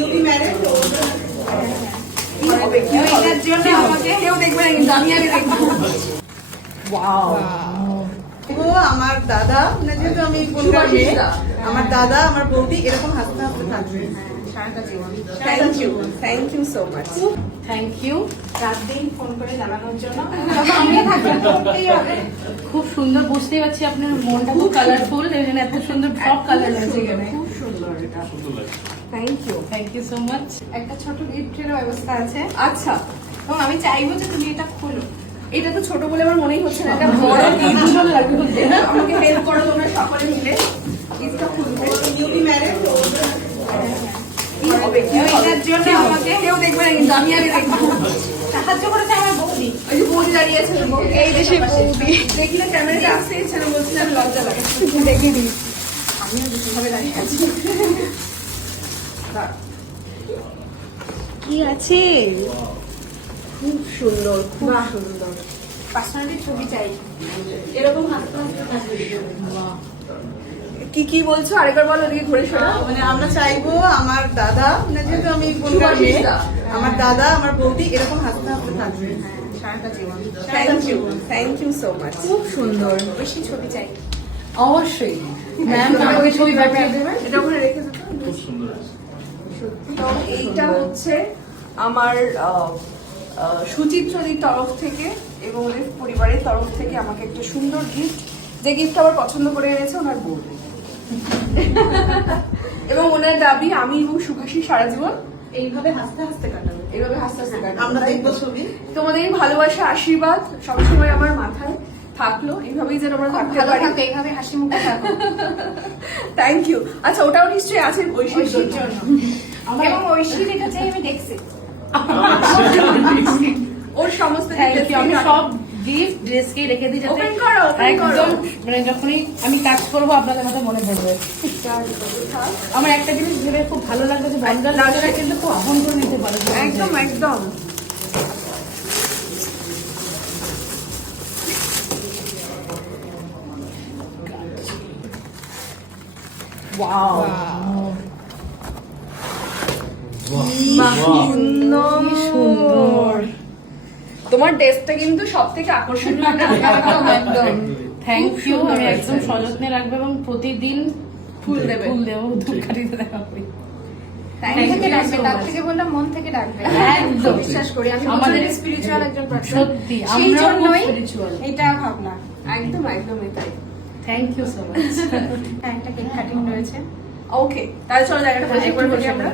Newly married তো এটার জন্য আমাকে কেউ দেখবে না, কিন্তু আমি আগে দেখবো। ওয়াও, ও আমার দাদা, মানে যেহেতু আমি বললাম আমার দাদা আমার বৌদি এরকম হাসতে হাসতে থাকবে সারাটা জীবন। Thank you so much. Thank you রাত দিন ফোন করে জানানোর জন্য। খুব সুন্দর, বুঝতেই পারছি আপনার মনটা খুব কালারফুল, এই জন্য এত সুন্দর সব কালার আছে এখানে। খুব সুন্দর এটা। Thank you so much. একটা ছোট গিফটের ব্যবস্থা আছে, আচ্ছা, এবং আমি চাইবো যে তুমি এটা খোলো। এটা তো ছোট বলে আমার মনেই হচ্ছে না, এটা বড় গিফট। সুন্দর লাগবে। আমাকে হেল্প করো তোমরা সকলে মিলে গিফটটা খুলবে। নিউলি ম্যারেড তো এটার জন্য আমাকে কেউ দেখবে না, কিন্তু আমি আগে দেখবো। সাহায্য করেছে আমার বৌদি। ওই যে বৌদি দাঁড়িয়ে আছে, এই দেশে বৌদি দেখলে ক্যামেরাটা আসতে ইচ্ছে না, বলছিলাম লজ্জা লাগে। দেখে দিই, আমিও ভাবে দাঁড়িয়ে আছি। কি আছে? খুব সুন্দর, খুব সুন্দর। পার্সোনালি ছবি চাই, এরকম হাসতে হাসতে থাকবে। কি কি বলছো আরেকবার বলো, ওদিকে ঘুরে শোনা। মানে আমরা চাইবো আমার দাদা, মানে যেহেতু আমি বললাম আমার দাদা আমার বৌদি এরকম হাসতে হাসতে থাকবে সারাটা জীবন। Thank you so much. খুব সুন্দর, বেশি ছবি চাই। অবশ্যই ম্যাম আমাকে ছবি পাঠিয়ে দেবেন। এটা ওখানে রেখে দেবো। খুব সুন্দর আছে। তো এইটা হচ্ছে আমার সুচিত্রদির তরফ থেকে এবং ওদের পরিবারের তরফ থেকে আমাকে একটা সুন্দর গিফট, যে গিফট আমার পছন্দ করে এনেছে ওনার বৌদি। এবং ওনার দাবি আমি এবং সুভাষী সারা জীবন এইভাবে হাসতে হাসতে কাটাবে। এইভাবে হাসতে হাসতে কাটাবো। আমরা দেখবো ছবি। তোমাদের এই ভালোবাসা আশীর্বাদ সবসময় আমার মাথায় থাকলো, এইভাবেই যেন আমরা থাকতে পারি। এইভাবে হাসি মুখে থাকো। Thank you. আচ্ছা, ওটাও নিশ্চয়ই আছে ঐশীর জন্য। এবং ঐশীর এটা চাই, আমি দেখছি। ওর সমস্ত থ্যাংক ইউ। আমি details সব গিফট ড্রেসকে রেখে দিই যাতে Open করো, open একদম, করো। মানে যখনই আমি কাজ করবো আপনাদের কথা মনে পড়বে। আমার একটা জিনিস ভেবে খুব ভালো লাগবে যে বনগাঁ লালচরা কিন্তু খুব আপন করে নিতে পারে। একদম একদম। ওয়াও, সুন্দর। তোমার ড্রেসটা কিন্তু সব থেকে আকর্ষণীয়। একদম একদম। Thank you. আমি একদম সযত্নে রাখবো এবং প্রতিদিন ফুল দেবে। ফুল দেবো, ধূপকাঠিতে দেখাবো। তার Thank থেকে you ডাকবে, so তার much. থেকে বললাম মন থেকে ডাকবে। একদম। বিশ্বাস করি আমি আমাদের স্পিরিচুয়াল একজন পার্সন। সত্যি সেই আমরা জন্যই স্পিরিচুয়াল। এটা ভাবনা। একদম একদম এটাই। Thank you so much. একটা কেক কাটিং রয়েছে। ওকে, তাহলে চলো জায়গাটা পরিষ্কার করে ফেলি আমরা।